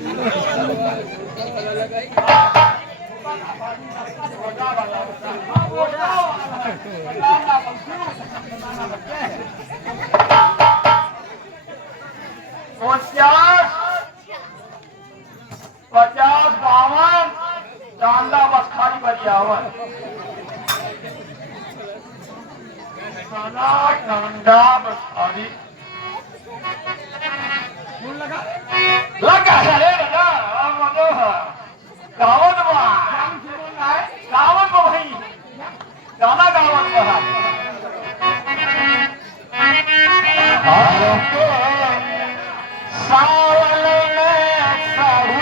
50 52 डांडा बस खाली बरियावन डांडा बस खाली लगा है रे लगा मनोहर गावत बा गावत बा भाई गाना गावत बा सावन में साड़ी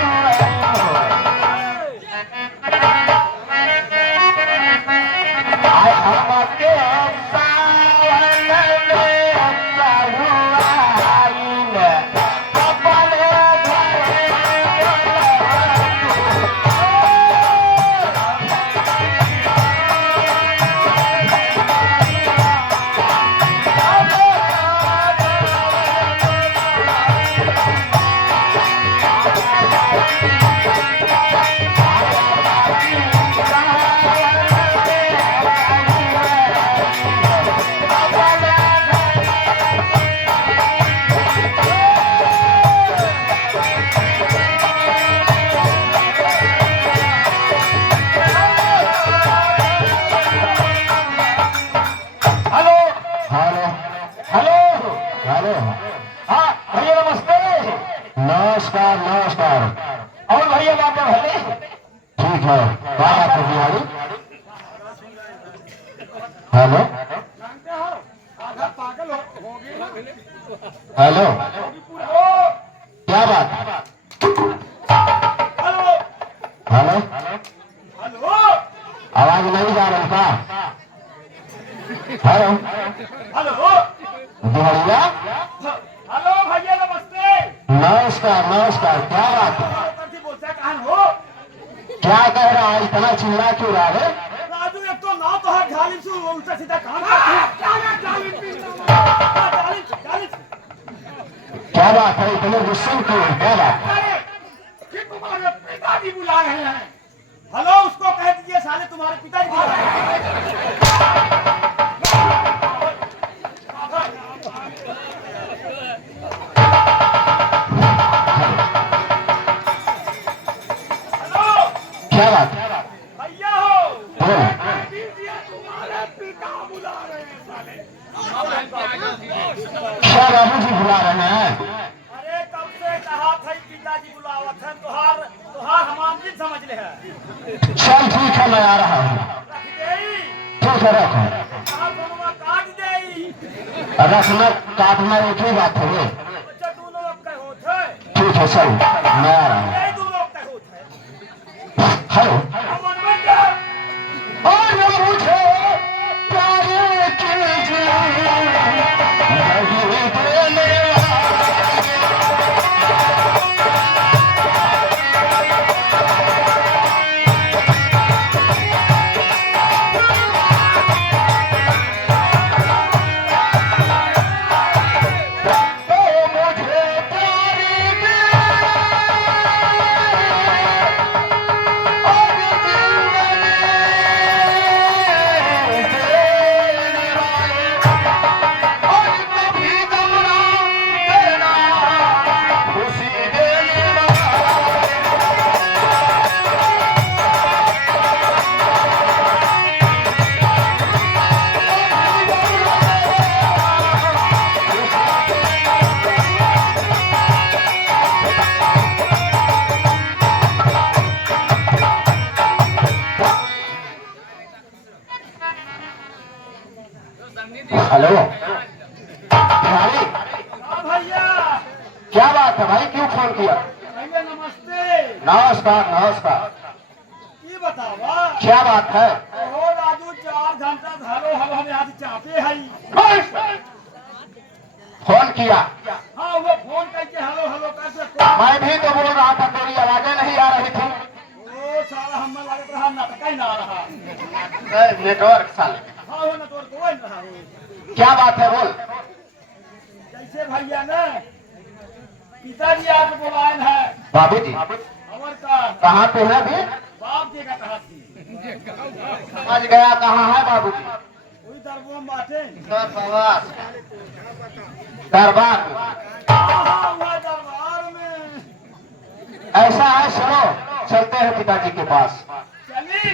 आय हमके सावन में नमस्कार नमस्कार और भैया बात भले ठीक है बात है बिहारी हेलो हेलो क्या बात हेलो हेलो आवाज नहीं जा रहा था हेलो हेलो दुहरिया हेलो भैया नमस्ते नमस्कार नमस्कार क्या बात है क्या कह रहा है इतना चिल्ला क्यों रहा है राजू एक तो ना तो है झाली से उल्टा सीधा काम क्या बात है इतने गुस्से में क्यों क्या बात है तुम्हारे पिताजी बुला रहे हैं हेलो उसको कह दीजिए साले तुम्हारे पिताजी बुला रहे हैं क्या बात भैया हो तुम्हारे पिता बुला रहे हैं साले क्या बाबू जी बुला रहे हैं अरे कब से कहा था पिताजी बुलावत है तुहार हमारी समझ ले है चल ठीक है मैं आ रहा हूँ ठीक है रखो काट दे रखना काटना एक ही बात है ठीक है चल मैं आ रहा हूँ हेलो और मुझे प्यार कीजिए हेलो भैया क्या बात है भाई क्यों फोन किया भैया नमस्ते नमस्कार नमस्कार ये बतावा क्या बात है हो राजू 4 घंटा हेलो हम यहाँ चाहते हैं फोन किया हाँ वो फोन करके हेलो हेलो करके मैं भी तो बोल रहा था तेरी आवाजें नहीं आ रही थी ओ साला हम लग रहा नाटक ही ना रहा नेटवर्क साले हाँ वो नेटवर्क वो रहा क्या बात है बोल कैसे भैया ने पिताजी आप बुलाए हैं बाबूजी हमार का कहाँ पे है अभी? बाप जी का कहा थी समझ गया कहाँ है बाबूजी? वही दरबों में बाटे दरबार में। हाँ वह दरबार में ऐसा है, चलो चलते हैं पिताजी के पास। चली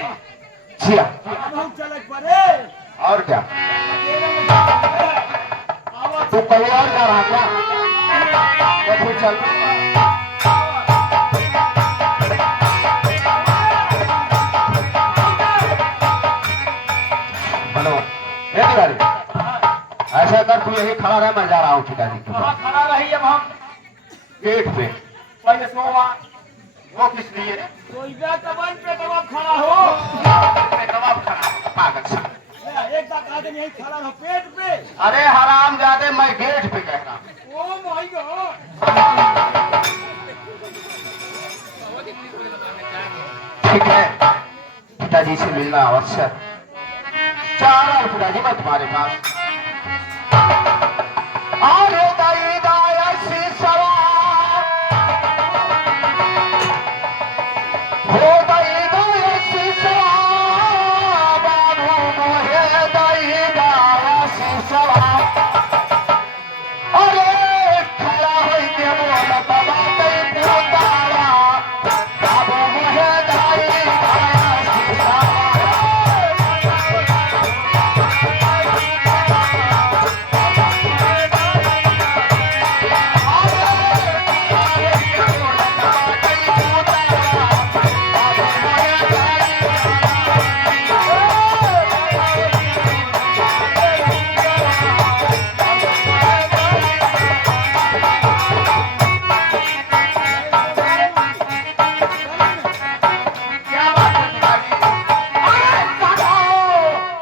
जिया अब हम चलक पड़े और क्या, अकेले में जाते हैं। आवाज तू कहीं और जा रहा क्या? तो फिर चल। हेलो ये तिवारी, ऐसा कर तू यही खड़ा रह, मैं जा रहा हूँ पिताजी के कहाँ पास। खड़ा रही अब हम गेट पे। पहले सोवा वो किस लिए? तो इधर कबन पे तब आप खड़ा हो कबाब खाना पागल सा। एक बात आदमी यही खड़ा हो पेट पे अरे हराम जादे, मैं गेट पे कह रहा हूँ। ओ माय गॉड ठीक है, पिताजी से मिलना आवश्यक। जा रहा हूँ पिताजी मैं तुम्हारे पास। आगे दाई दाया सी सवा हो